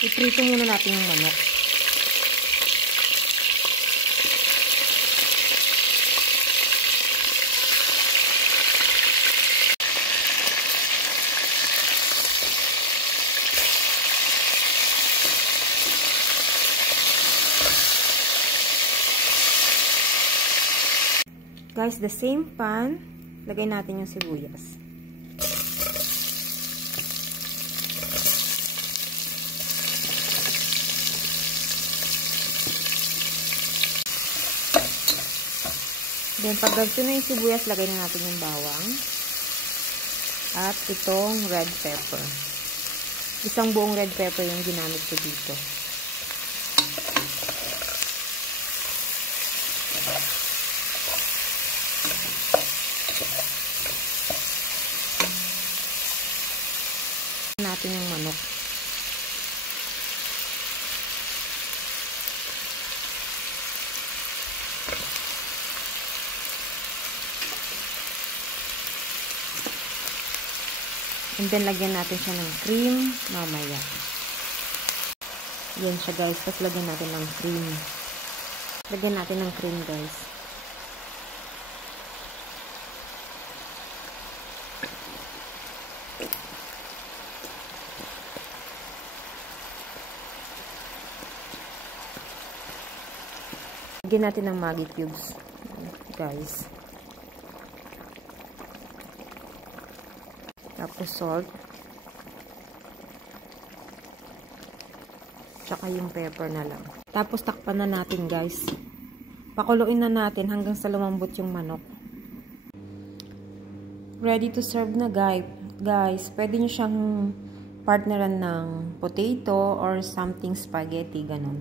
iprito muna natin yung manok. Guys, the same pan, lagay natin yung sibuyas. Then, pag ganito na yung sibuyas, lagay na natin yung bawang. At itong red pepper. Isang buong red pepper yung ginamit ko dito. Natin yung manok. And then, lagyan natin siya ng cream mamaya. Yan siya, guys. Tapos, lagyan natin ng cream. Lagyan natin ng cream, guys. Lagyan natin ng Maggi cubes, guys. Tapos salt. Tsaka yung pepper na lang. Tapos takpan na natin, guys. Pakuluin na natin hanggang sa lumambot yung manok. Ready to serve na, guys. Pwede nyo siyang partneran ng potato or something spaghetti, ganun.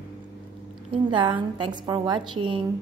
Yun lang. Thanks for watching.